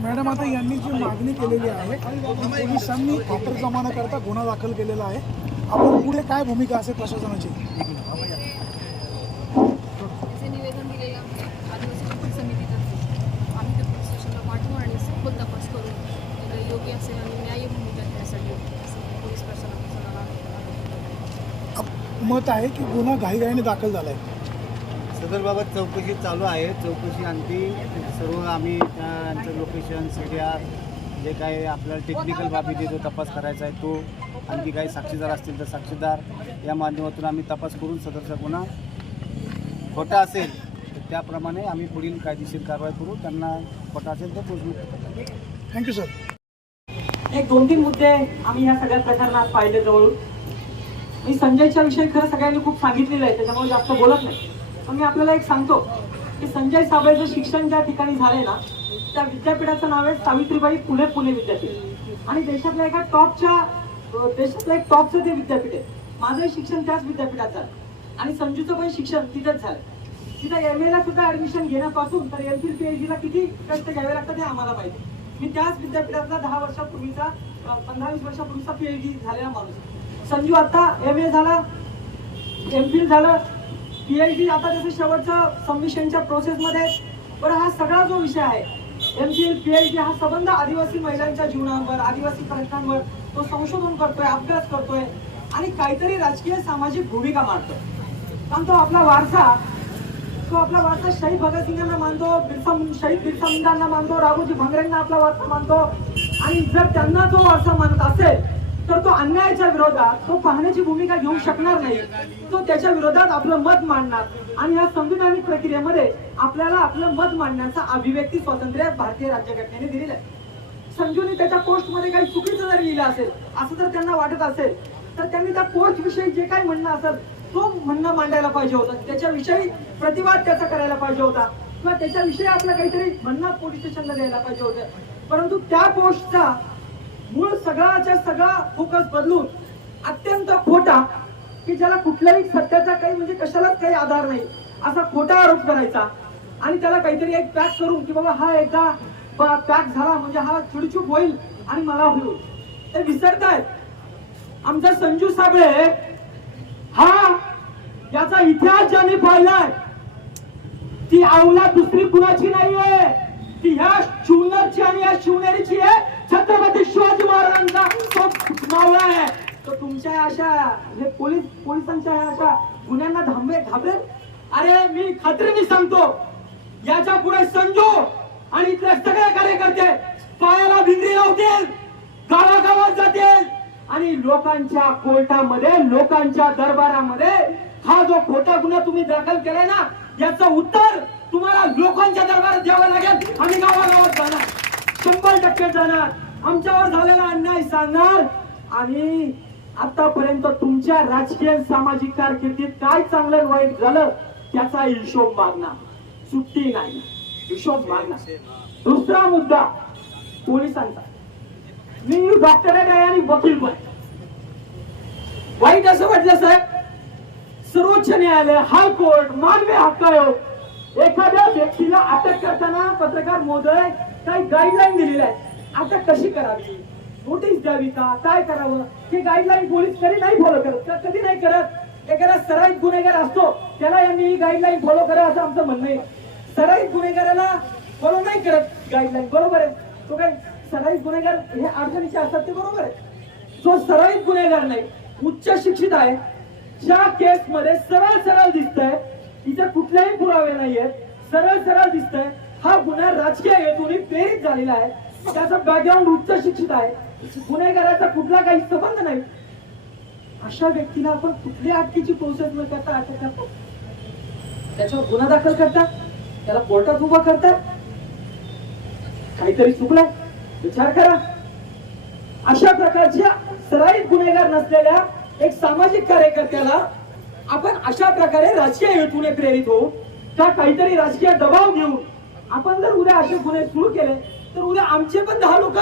Madam आता यांनी जी मागणी केलेली आहे पोलिसांनी खातरजमाना करता गुन्हा दाखल केलेला आहे. आपण पुढे काय भूमिका असेल प्रशासनाची? निवेदन दिलेलं आहे आदिवासी कल्याण समितीतर्फे आम्ही ते पोलीस स्टेशनला पाठवू आणि सखोल तपास करू योग्य असेल आणि भूमिका घेण्यासाठी पोलीस प्रशासनाला मत आहे की गुन्हा घाईघाईने दाखल झाला आहे सदरबाबत चौकशी चालू आहे. चौकशी आणखी सर्व आम्ही त्यांचं location C D R J काही आपल्याला टेक्निकल बाबी जो तपास करायचा आहे तो. आणखी काही साक्षीदार असतील तर साक्षीदार. या माध्यमातून आम्ही तपास करून सदरचा गुन्हा खोटा असेल तर त्याप्रमाणे आम्ही पुढील कायदेशीर कारवाई करू. त्यांना खोटा असेल तर पोचू थँक्यू सर एक दोन तीन मुद्दे आम्ही या सगळ्या प्रकरणात पाहिले जवळून. मी संजयच्या विषयी खरं सगळ्यांनी खूप सांगितलेलं आहे त्याच्यामुळे जास्त बोलत नाही. मी आपल्याला एक सांगतो की संजय साबळेचं शिक्षण ज्या ठिकाणी झाले ना त्या विद्यापीठाचं नाव आहे सावित्रीबाई फुले पुणे विद्यापीठ. आणि देशातल्या एका टॉपच्या देशातलं एक टॉपचं ते विद्यापीठ आहे. माझंही शिक्षण त्याच विद्यापीठात झालं. आणि संजूचं पण शिक्षण तिथंच झालं. तिथं एम एला सुद्धा ऍडमिशन घेण्यापासून तर एम फिल एच डीला किती कष्ट घ्यावे लागतात हे आम्हाला माहिती. मी त्याच विद्यापीठातला दहा वर्षापूर्वीचा अं, पंधरा वीस वर्षापूर्वीचा डी झालेला माणूस. संजू आता एम ए झाला एम फिल झालं पीएचडी आता जसं शेवटचं सबमिशनच्या प्रोसेसमध्ये बरं हा सगळा जो विषय आहे एम फिल पीएचडी हा संबंध आदिवासी महिलांच्या जीवनावर आदिवासी प्रश्नांवर तो संशोधन करतोय अभ्यास करतोय आणि काहीतरी राजकीय सामाजिक भूमिका मांडतोय. कारण तो आपला वारसा तो आपला वारसा शहीद भगतसिंगांना मानतो बिरसा शहीद बिरसा मुंडांना मानतो राघोजी भांगरेंना आपला वारसा मानतो आणि जर त्यांना तो वारसा मानत असेल तर तो अन्यायाच्या विरोधात तो पाहण्याची भूमिका घेऊ शकणार नाही. तो त्याच्या विरोधात आपलं मत मांडणार. आणि या संविधानिक प्रक्रियेमध्ये आपल्याला आपलं मत मांडण्याचा अभिव्यक्ती स्वातंत्र्य भारतीय राज्यघटनेने दिलेलं आहे. संजूने त्याच्या पोस्टमध्ये काही चुकीचं जर लिहिलं असेल असं जर त्यांना वाटत असेल तर त्यांनी त्या पोस्ट विषयी जे काही म्हणणं असेल तो म्हणणं मांडायला पाहिजे होतं. त्याच्याविषयी प्रतिवाद त्याचा करायला पाहिजे होता. किंवा त्याच्याविषयी आपलं काहीतरी म्हणणं पोलीस स्टेशनला द्यायला पाहिजे होतं. परंतु त्या पोस्टचा मूळ सगळाच्या सगळा फोकस बदलून अत्यंत खोटा की ज्याला कुठल्याही सत्याचा काही म्हणजे कशालाच काही आधार नाही असा खोटा आरोप करायचा. आणि त्याला काहीतरी एक पॅक करून की बाबा हा एकदा पॅक झाला म्हणजे हा चुडचूक होईल आणि मला होईल. ते विसरतायत. आमचा संजू साबळे हा याचा इतिहास ज्याने पाहिलाय ती आवला दुसरी कुणाची नाहीये? ती ह्या चुन तुमच्या अशा हे पोलीस पोलिसांच्या अशा गुन्ह्यांना धांबे घाबरेल अरे मी खात्रीने सांगतो याच्यापुढे संजू आणि इथले सगळे कार्यकर्ते पायाला भिंगरी लावतील गावागावात जातील. आणि लोकांच्या कोर्टामध्ये लोकांच्या दरबारामध्ये हा जो खोटा गुन्हा तुम्ही दाखल केलाय ना याचं उत्तर तुम्हाला लोकांच्या दरबारात द्यावं लागेल. आम्ही गावागावात जाणार. शंभर टक्के जाणार. आमच्यावर झालेला अन्याय सांगणार. आणि आतापर्यंत तुमच्या राजकीय सामाजिक कारकिर्दीत काय चांगलं वाईट झालं त्याचा हिशोब मागणार. सुट्टी नाही. हिशोब मागणार. दुसरा मुद्दा पोलिसांचा. मी डॉक्टरेट आहे आणि वकील पण वाईट असं वाटलं साहेब? सर्वोच्च न्यायालय हायकोर्ट मानवी हक्क आयोग. एखाद्या व्यक्तीला अटक करताना पत्रकार मोदय काही गाईडलाईन दिलेल्या आहेत. अटक कशी करावी? नोटीस द्यावी का? काय करावं? हे गाईडलाईन पोलीस कधी नाही फॉलो करत. कधी नाही करत? एखादा सराईत गुन्हेगार असतो त्याला यांनी ही गाईडलाईन फॉलो करा असं आमचं म्हणणं आहे. सराईत गुन्हेगाराला फॉलो नाही करत गाईडलाईन बरोबर आहे? तो काय सराईत गुन्हेगार हे अडचणीचे असतात ते बरोबर आहे. जो सराईत गुन्हेगार नाही उच्च शिक्षित आहे ज्या केस मध्ये सरळ सरळ दिसतंय इथे कुठलेही पुरावे नाहीयेत सरळ सरळ दिसतंय हा गुन्हा राजकीय हेतूने प्रेरित झालेला आहे. त्याचा बॅकग्राऊंड उच्च शिक्षित आहे. गुन्हेगाराचा कुठला काही संबंध नाही. अशा व्यक्तीला आपण कुठल्या अटकेची प्रोसेस न करता अटक करतो त्याच्यावर गुन्हा दाखल करतात त्याला कोर्टात उभा करतात काहीतरी चुकलाय विचार करा. अशा प्रकारच्या सराईत गुन्हेगार नसलेल्या एक सामाजिक कार्यकर्त्याला आपण अशा प्रकारे राजकीय हेतूने प्रेरित होऊ का काहीतरी राजकीय दबाव घेऊन आपण जर उद्या असे गुन्हे सुरू केले तर उद्या आमचे पण दहा लोक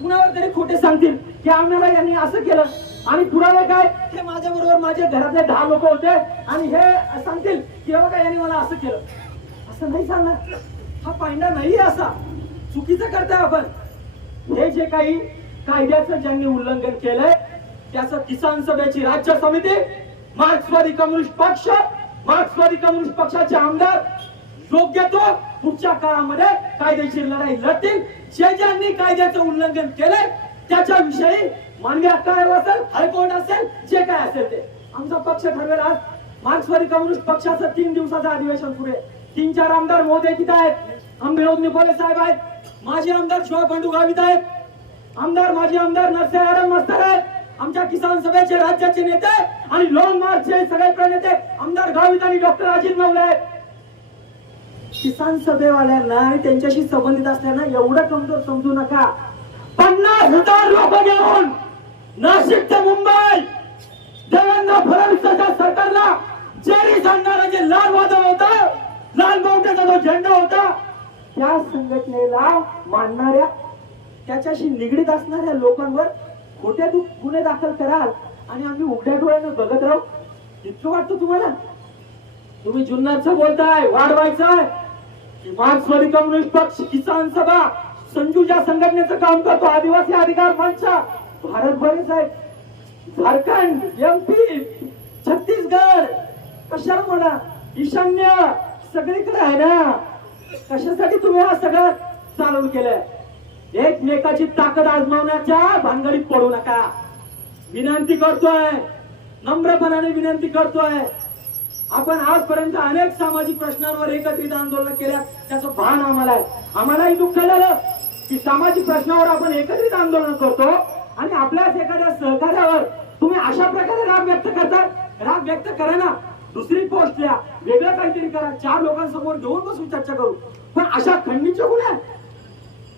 कुणावर तरी खोटे सांगतील की आम्हाला यांनी असं केलं. आणि पुरावे काय? हे माझ्या बरोबर माझे घरातले दहा लोक होते. आणि हे सांगतील की हे बघा यांनी मला असं केलं. असं नाही सांगणार. हा पांडा नाही असा. चुकीचं करताय आपण. हे जे काही कायद्याचं ज्यांनी उल्लंघन केलंय त्याचं किसान सभेची राज्य समिती मार्क्सवादी कम्युनिस्ट पक्ष मार्क्सवादी कम्युनिस्ट पक्षाचे आमदार योग्य तो पुढच्या काळामध्ये कायदेशीर लढाई लढतील. जे ज्यांनी कायद्याचं उल्लंघन केलंय. त्याच्याविषयी मानवी हक्क आयोग असेल हायकोर्ट असेल जे काय असेल ते. आमचा पक्ष ठरवेल आज. मार्क्सवादी कम्युनिस्ट पक्षाचं तीन दिवसाचं अधिवेशन पुढे. तीन चार आमदार मोदी तिथं आहेत. आम निकोले साहेब आहेत. माजी आमदार शिवाय बंडू गावित आहेत. आमदार माजी आमदार नरसे आरम मस्तर आहेत. आमच्या किसान सभेचे राज्याचे नेते आणि लॉंग मार्चचे सगळे प्रणेते आमदार गावित आणि डॉक्टर अजित नवले आहेत. किसान सभेवाल्यांना आणि त्यांच्याशी संबंधित असल्यानं एवढं कमजोर समजू नका. पन्नास हजार लोक घेऊन नाशिक ते मुंबई देवेंद्र फडणवीसांच्या सरकारला चेरी सांगणारा जे लाल वादळ होता लाल बावट्याचा जो झेंडा होता त्या संघटनेला मानणाऱ्या त्याच्याशी निगडीत असणाऱ्या लोकांवर खोट्या गुन्हे दाखल कराल आणि आम्ही उघड्या डोळ्यानं बघत राहू. इतकं वाटतं तुम्हाला? तुम्ही जुन्नरचा बोलताय वाढवायचंय. मार्क्सवादी कम्युनिस्ट पक्ष किसान सभा संजूच्या संघटनेचं काम करतो आदिवासी अधिकार मंच. भारत बरेच आहेत झारखंड एमपी छत्तीसगड कशाला म्हणा? ईशान्य सगळीकडे आहे ना? कशासाठी तुम्ही हा सगळं चालवून केलंय? एकमेकाची ताकद आजमावण्याच्या भानगडीत पडू नका. विनंती करतोय. नम्रपणाने विनंती करतोय. आपण आजपर्यंत अनेक सामाजिक प्रश्नांवर एकत्रित आंदोलन केल्या. त्याचं भान आम्हाला आहे. आम्हालाही दुःख झालं की सामाजिक प्रश्नावर आपण एकत्रित आंदोलन करतो आणि आपल्याच एखाद्या सहकार्यावर तुम्ही अशा प्रकारे राग व्यक्त करता राग व्यक्त करा ना. दुसरी पोस्ट द्या वेगळं काहीतरी करा. चार लोकांसमोर घेऊन बसून चर्चा करू. पण अशा खंडीच्या गुन्ह्या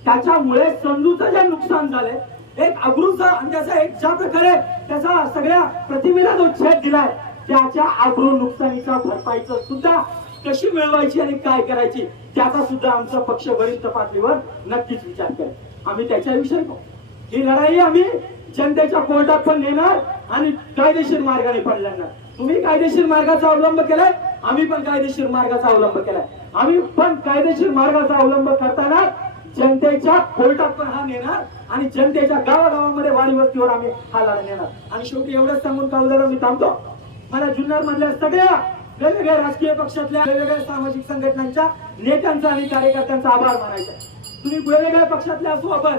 त्याच्यामुळे समजूचं जे नुकसान झालंय एक अब्रूचा आणि त्याचा एक ज्या प्रकारे त्याचा सगळ्या प्रतिमेला जो छेद दिलाय त्याच्या आग्रह नुकसानीचा भरपाईचं सुद्धा कशी मिळवायची आणि काय करायची त्याचा सुद्धा आमचा पक्ष वरिष्ठ पातळीवर नक्कीच विचार करेल. आम्ही त्याच्याविषयी ही लढाई आम्ही जनतेच्या कोर्टात पण नेणार आणि कायदेशीर मार्गाने पण लढणार तुम्ही कायदेशीर मार्गाचा अवलंब केलाय आम्ही पण कायदेशीर मार्गाचा अवलंब केलाय. आम्ही पण कायदेशीर मार्गाचा अवलंब करताना जनतेच्या कोर्टात पण हा नेणार आणि जनतेच्या गावागावामध्ये वाडी वस्तीवर आम्ही हा लढा नेणार. आणि शेवटी एवढंच सांगून कावदार मी थांबतो. मला जुन्नर मधल्या सगळ्या वेगवेगळ्या राजकीय पक्षातल्या वेगवेगळ्या सामाजिक संघटनांच्या नेत्यांचा आणि कार्यकर्त्यांचा आभार मानायचा तुम्ही वेगवेगळ्या पक्षातल्या असू आपण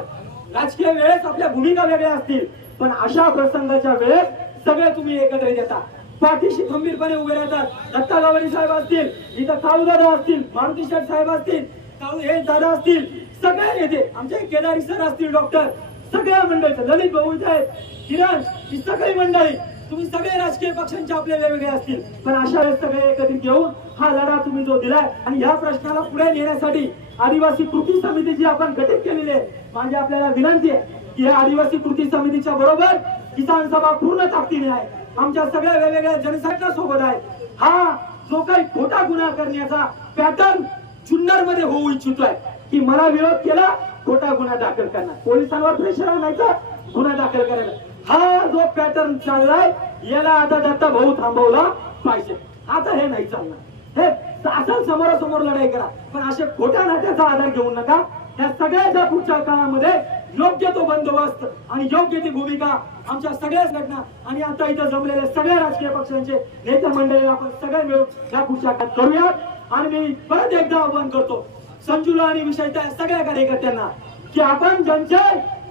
राजकीय वेळेस आपल्या भूमिका वेगळ्या असतील पण अशा प्रसंगाच्या वेळेस सगळे तुम्ही एकत्र येता. पाठीशी खंबीरपणे उभे राहतात. दत्ता गावडी साहेब असतील इथं काळू दादा असतील मारुती शेठ साहेब असतील काळू हे दादा असतील सगळे नेते. आमचे केदारी सर असतील डॉक्टर. सगळ्या मंडळीचं ललित भाऊ आहेत किरण ही सगळी मंडळी तुम्ही सगळे राजकीय पक्षांचे आपले वेगवेगळे असतील. पण अशा वेळेस सगळे एकत्रित घेऊन हा लढा तुम्ही जो दिलाय आणि या प्रश्नाला पुढे नेण्यासाठी आदिवासी कृती समिती जी आपण गठीत केलेली आहे माझी आपल्याला विनंती आहे की या आदिवासी कृती समितीच्या बरोबर किसान सभा पूर्ण ताकदीने आहे. आमच्या सगळ्या वेगवेगळ्या जनसंख्या सोबत आहे. हा जो काही खोटा गुन्हा करण्याचा पॅटर्न जुन्नरमध्ये होऊ इच्छितोय की मला विरोध केला खोटा गुन्हा दाखल करणार. पोलिसांवर प्रेशर आणायचा गुन्हा दाखल करायला हा जो पॅटर्न चाललाय याला आता दत्ता भाऊ थांबवला पाहिजे. आता हे नाही चालणार. हे असं समोरासमोर लढाई करा. पण असे खोट्या नात्याचा आधार घेऊ नका. या सगळ्याच्या पुढच्या काळामध्ये योग्य तो बंदोबस्त आणि योग्य ती भूमिका आमच्या सगळ्याच घटना आणि आता इथं जमलेल्या सगळ्या राजकीय पक्षांचे नेते मंडळी आपण सगळे मिळून या पुढच्या काळात करूयात. आणि मी परत एकदा आव्हान करतो संजूला आणि विषयच्या सगळ्या कार्यकर्त्यांना की आपण ज्यांचे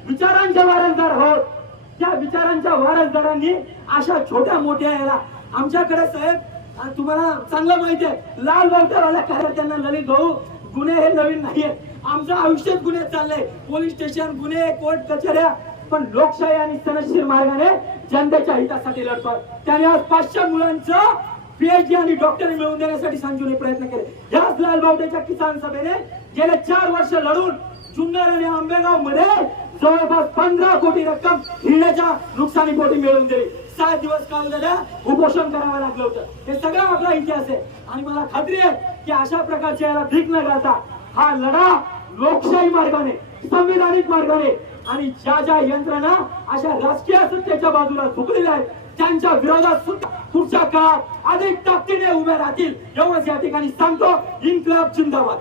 विचारांचे वारंदार आहोत त्या विचारांच्या वारसदारांनी अशा छोट्या मोठ्या याला आमच्याकडे साहेब तुम्हाला चांगलं माहिती आहे. लाल बावट्यावाल्या कार्यकर्त्यांना ललित भाऊ गुन्हे हे नवीन नाहीये. आमचं आयुष्यात गुन्हे चाललंय. पोलीस स्टेशन गुन्हे कोर्ट कचऱ्या. पण लोकशाही आणि सनदशीर मार्गाने जनतेच्या हितासाठी लढतोय. त्याने आज पाचशे मुलांचं पीएचडी आणि डॉक्टरी मिळवून देण्यासाठी सांजूने प्रयत्न केले. याच लालबावट्याच्या किसान सभेने गेले चार वर्ष लढून जुन्नर आणि आंबेगावमध्ये जवळपास पंधरा कोटी रक्कम हिरण्याच्या नुकसानी पोटी मिळवून दिली. सात दिवस काल झाल्या उपोषण करावं लागलं होतं. हे सगळं आपला इतिहास आहे. आणि मला खात्री आहे की अशा प्रकारच्या याला भीक न घालता हा लढा लोकशाही मार्गाने संविधानिक मार्गाने आणि ज्या ज्या यंत्रणा अशा राजकीय सत्तेच्या बाजूला झुकलेल्या आहेत त्यांच्या विरोधात सुद्धा पुढच्या काळात अधिक ताकदीने उभ्या राहतील. एवढंच या ठिकाणी सांगतो इन्कलाब जिंदाबाद.